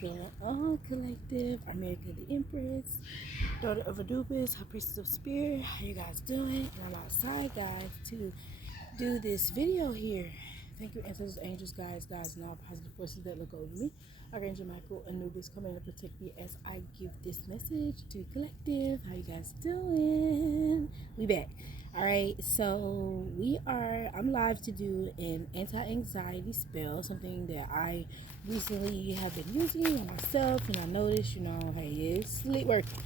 feeling all collective. Armirica the Empress, daughter of Anubis, high priestess of spirit. How you guys doing? And I'm outside, guys, to do this video here. Thank you, ancestors, angels, guides, and all positive forces that look over me. Archangel Michael, Anubis, coming to protect me as I give this message to collective. How you guys doing? We back. All right, so I'm live to do an anti-anxiety spell, something that I recently have been using on myself, and I noticed, hey, it's really working.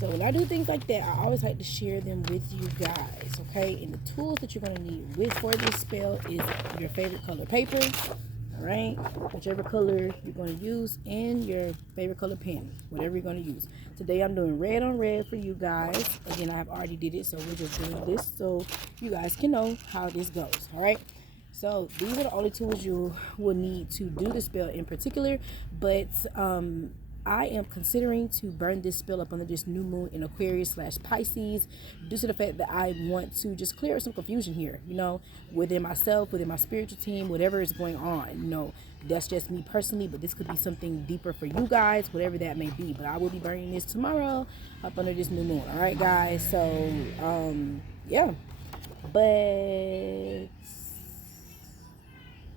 So when I do things like that, I always like to share them with you guys, okay? And the tools that you're going to need for this spell is your favorite color paper, all right? Whichever color you're going to use, and your favorite color pen, whatever you're going to use. Today I'm doing red on red for you guys. Again, I've already did it, so we're just doing this so you guys can know how this goes, all right? So these are the only tools you will need to do the spell in particular, but I am considering to burn this spell up under this new moon in Aquarius/Pisces due to the fact that I want to just clear up some confusion here, within myself, within my spiritual team, whatever is going on. That's just me personally, but this could be something deeper for you guys, whatever that may be. But I will be burning this tomorrow up under this new moon. All right, guys. So, yeah. But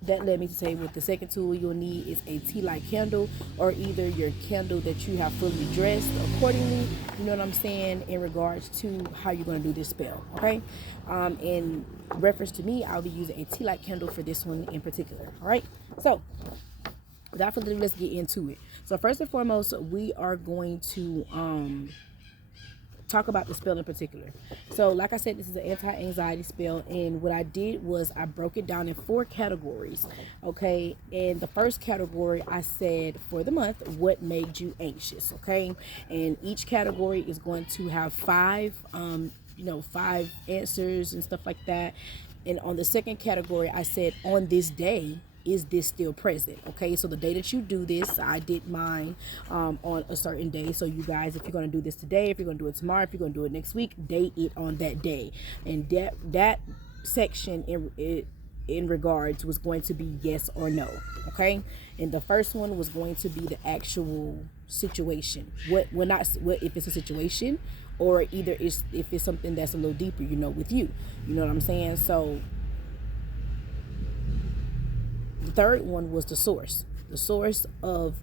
that led me to say with the second tool you'll need is a tea light candle, or either your candle that you have fully dressed accordingly, you know what I'm saying, in regards to how you're going to do this spell, okay? In reference to me, I'll be using a tea light candle for this one in particular, all right? So without further ado, let's get into it. So first and foremost, we are going to talk about the spell in particular. So like I said, this is an anti-anxiety spell, and what I did was I broke it down in 4 categories, okay? And the first category, I said for the month, what made you anxious, okay? And each category is going to have 5 5 answers and stuff like that. And on the second category, I said, on this day, is this still present? Okay, so the day that you do this, I did mine on a certain day. So you guys, if you're going to do this today, if you're going to do it tomorrow, if you're going to do it next week, date it on that day. And that section in regards was going to be yes or no, okay? And the first one was going to be the actual situation. What if it's a situation, or either if it's something that's a little deeper, with you. You know what I'm saying? So the third one was the source of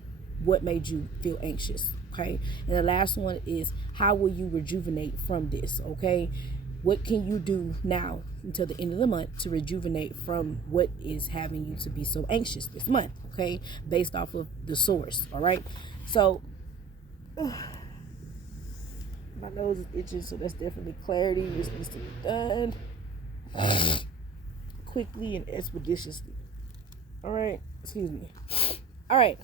what made you feel anxious, okay? And the last one is, how will you rejuvenate from this, okay? What can you do now until the end of the month to rejuvenate from what is having you to be so anxious this month, okay? Based off of the source, all right? So my nose is itching, so that's definitely clarity. This needs to be done quickly and expeditiously. All right, excuse me. All right,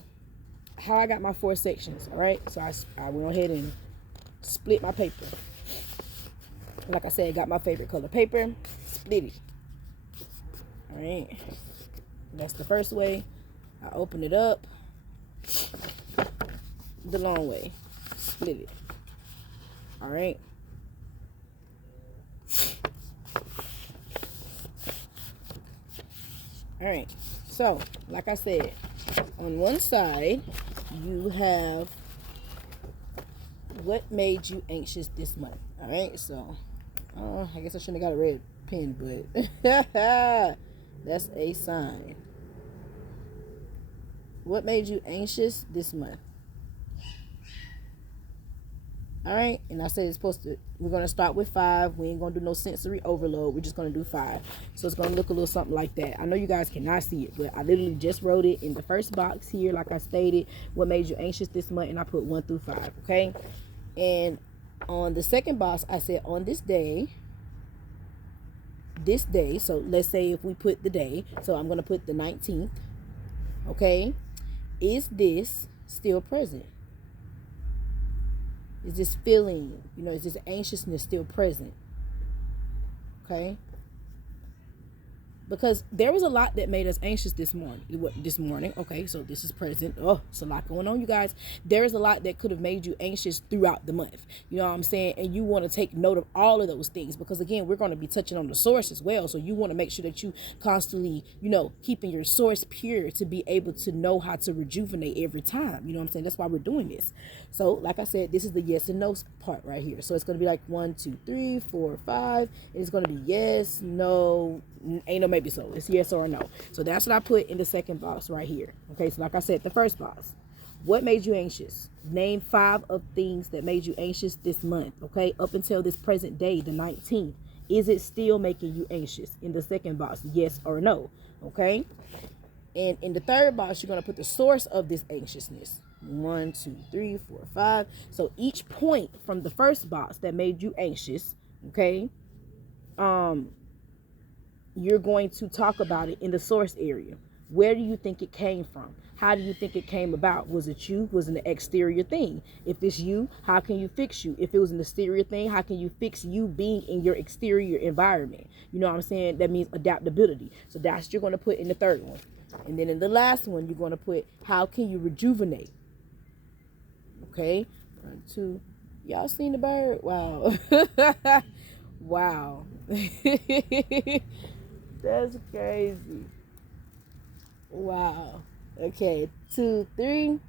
how I got my 4 sections. All right, so I went ahead and split my paper. Like I said, got my favorite color paper, split it. All right, that's the first way. I open it up the long way, split it. All right. All right. So, like I said, on one side, you have what made you anxious this month. All right, so I guess I shouldn't have got a red pen, but that's a sign. What made you anxious this month? All right, and I said we're going to start with 5. We ain't going to do no sensory overload. We're just going to do 5. So it's going to look a little something like that. I know you guys cannot see it, but I literally just wrote it in the first box here, like I stated, what made you anxious this month, and I put 1 through 5, okay? And on the second box, I said, on this day, so let's say if we put the day, so I'm going to put the 19th, okay? Is this still present? Is this feeling, is this anxiousness still present? Okay. because there was a lot that made us anxious this morning. Okay, so this is present. Oh, it's a lot going on, you guys. There is a lot that could have made you anxious throughout the month. You know what I'm saying? And you want to take note of all of those things, because again, we're going to be touching on the source as well. So you want to make sure that you constantly, keeping your source pure to be able to know how to rejuvenate every time. You know what I'm saying? That's why we're doing this. So like I said, this is the yes and no part right here. So it's going to be like 1, 2, 3, 4, 5. And it's going to be yes, no, ain't no maybe so. It's yes or no. So that's what I put in the second box right here. Okay, so like I said, the first box. What made you anxious? Name 5 of things that made you anxious this month. Okay, up until this present day, the 19th. Is it still making you anxious? In the second box, yes or no. Okay. And in the third box, you're going to put the source of this anxiousness. 1, 2, 3, 4, 5. So each point from the first box that made you anxious, okay, you're going to talk about it in the source area. Where do you think it came from? How do you think it came about? Was it you? Was it an exterior thing? If it's you, how can you fix you? If it was an exterior thing, how can you fix you being in your exterior environment? You know what I'm saying? That means adaptability. So that's what you're going to put in the third one. And then in the last one, you're going to put, how can you rejuvenate? Okay. 1, 2. Y'all seen the bird? Wow. Wow. That's crazy. Wow. Okay. 2, 3,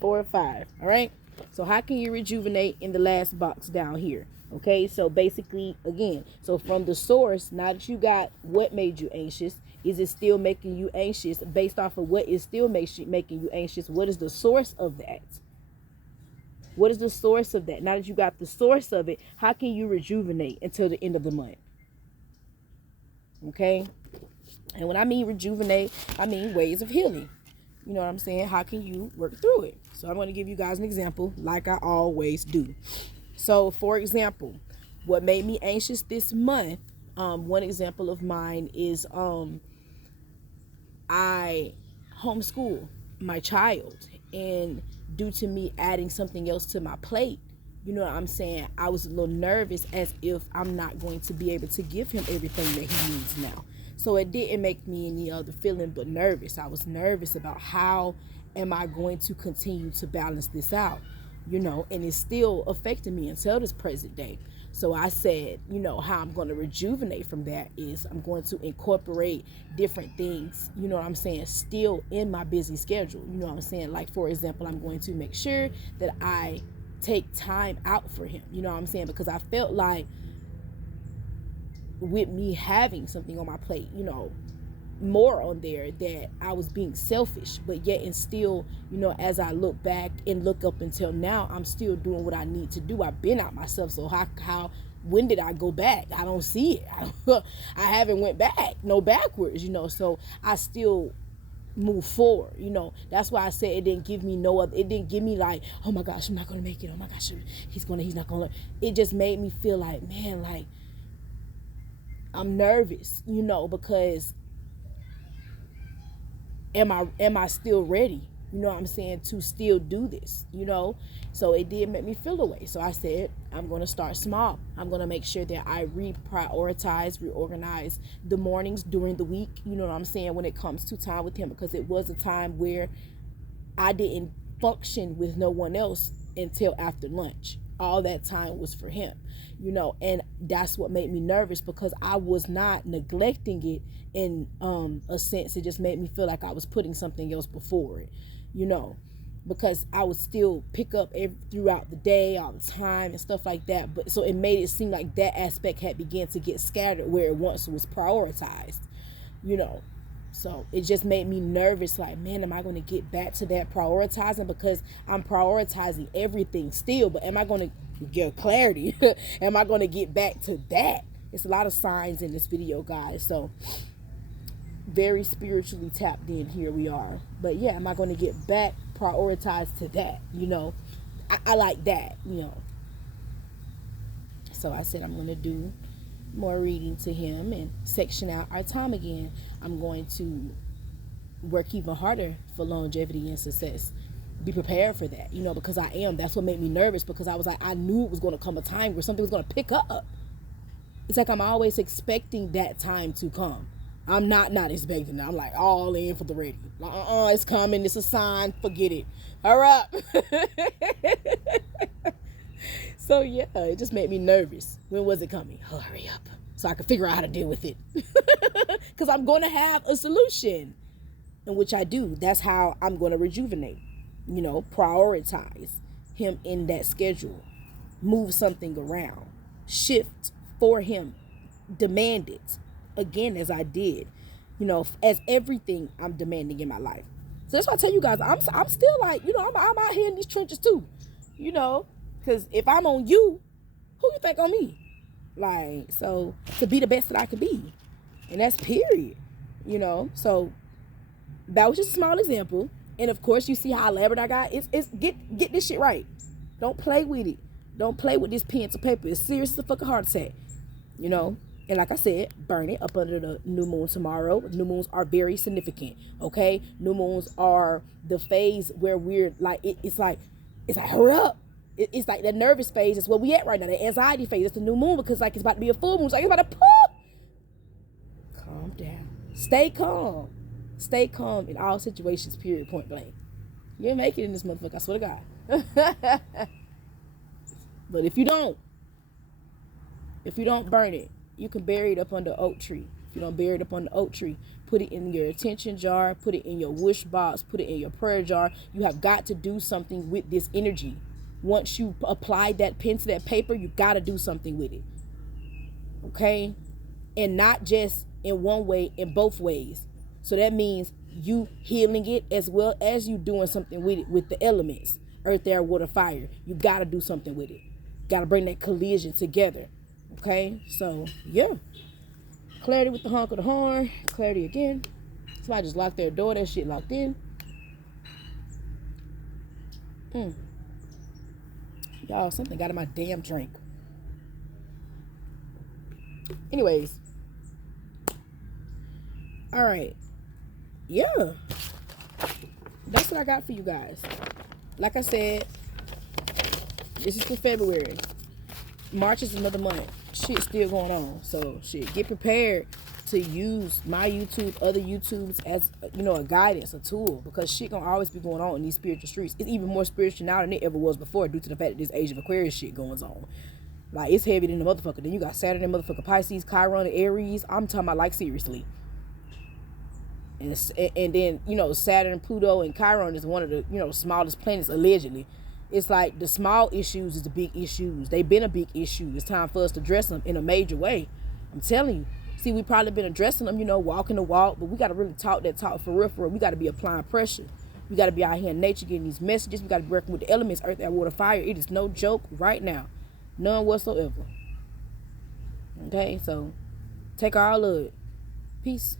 4, 5. All right. So how can you rejuvenate in the last box down here? Okay. So basically, again, so from the source, now that you got what made you anxious, is it still making you anxious? Based off of what is still making you anxious, what is the source of that? What is the source of that? Now that you got the source of it, how can you rejuvenate until the end of the month? Okay. And when I mean rejuvenate, I mean ways of healing. You know what I'm saying? How can you work through it? So I'm going to give you guys an example like I always do. So for example, what made me anxious this month, one example of mine is I homeschool my child, and due to me adding something else to my plate, you know what I'm saying, I was a little nervous as if I'm not going to be able to give him everything that he needs now. So it didn't make me any other feeling but nervous. I was nervous about how am I going to continue to balance this out, and it's still affecting me until this present day. So I said, how I'm going to rejuvenate from that is I'm going to incorporate different things, you know what I'm saying, still in my busy schedule. You know what I'm saying? Like, for example, I'm going to make sure that I take time out for him. You know what I'm saying? Because I felt like with me having something on my plate, more on there, that I was being selfish, but yet and still, as I look back and look up until now, I'm still doing what I need to do. I've been out myself. So when did I go back? I don't see it. I haven't went back, no backwards, so I still move forward. That's why I said it didn't give me it didn't give me like, oh my gosh, I'm not going to make it. Oh my gosh, he's not going to. It just made me feel like, man, like I'm nervous, because am I still ready? You know what I'm saying, to still do this, So it did make me feel away. So I said, I'm going to start small. I'm going to make sure that I reorganize the mornings during the week, you know what I'm saying, when it comes to time with him, because it was a time where I didn't function with no one else until after lunch. All that time was for him, and that's what made me nervous, because I was not neglecting it in a sense. It just made me feel like I was putting something else before it, because I would still pick up throughout the day, all the time and stuff like that. But so it made it seem like that aspect had begun to get scattered where it once was prioritized, So it just made me nervous, like, man, am I going to get back to that prioritizing? Because I'm prioritizing everything still, but am I going to get clarity? Am I going to get back to that? It's a lot of signs in this video, guys. So very spiritually tapped in, here we are. But yeah, am I going to get back prioritized to that? I like that, So I said I'm going to do more reading to him and section out our time again. I'm going to work even harder for longevity and success. Be prepared for that, because that's what made me nervous, because I was like, I knew it was going to come a time where something was going to pick up. It's like I'm always expecting that time to come, I'm not expecting it. I'm like all in for the ready. Like, it's coming. It's a sign. Forget it. Hurry up. So yeah, it just made me nervous. When was it coming? Hurry up, so I can figure out how to deal with it. Because I'm going to have a solution, in which I do. That's how I'm going to rejuvenate. Prioritize him in that schedule. Move something around. Shift for him. Demand it. Again, as I did. As everything I'm demanding in my life. So that's why I tell you guys, I'm still like, I'm out here in these trenches too. Because if I'm on you, who you think on me? Like, so to be the best that I could be. And that's period. So that was just a small example. And of course, you see how elaborate I got. It's get this shit right. Don't play with it. Don't play with this pen to paper. It's serious as a fucking heart attack. And like I said, burn it up under the new moon tomorrow. New moons are very significant. Okay, new moons are the phase where we're like, it's like hurry up. It's like the nervous phase is where we at right now. The anxiety phase. It's the new moon because like it's about to be a full moon. It's like it's about to pop. Calm down. Stay calm. Stay calm in all situations. Period. Point blank. You'll make it in this motherfucker. I swear to God. But if you don't burn it, you can bury it up under oak tree. If you don't bury it up under oak tree, put it in your attention jar, put it in your wish box, put it in your prayer jar. You have got to do something with this energy. Once you apply that pen to that paper, you got to do something with it. Okay? And not just in one way, in both ways. So that means you healing it as well as you doing something with it, with the elements. Earth, air, water, fire. You got to do something with it. Got to bring that collision together. Okay? So, yeah. Clarity with the honk of the horn. Clarity again. Somebody just locked their door. That shit locked in. Y'all, something got in my damn drink. Anyways. Alright. Yeah. That's what I got for you guys. Like I said, this is for February. March is another month. Shit's still going on. So, shit, get prepared to use my YouTube, other YouTubes as, a guidance, a tool. Because shit gonna always be going on in these spiritual streets. It's even more spiritual now than it ever was before due to the fact that this age of Aquarius shit going on. Like, it's heavy than the motherfucker. Then you got Saturn and motherfucker Pisces, Chiron, and Aries. I'm talking about, like, seriously. And then, Saturn, Pluto, and Chiron is one of the, smallest planets, allegedly. It's like the small issues is the big issues. They've been a big issue. It's time for us to address them in a major way. I'm telling you. See, we probably been addressing them, walking the walk, but we got to really talk that talk for real, for real. We got to be applying pressure. We got to be out here in nature getting these messages. We got to be working with the elements, earth, air, water, fire. It is no joke right now. None whatsoever. Okay, so take all of it. Peace.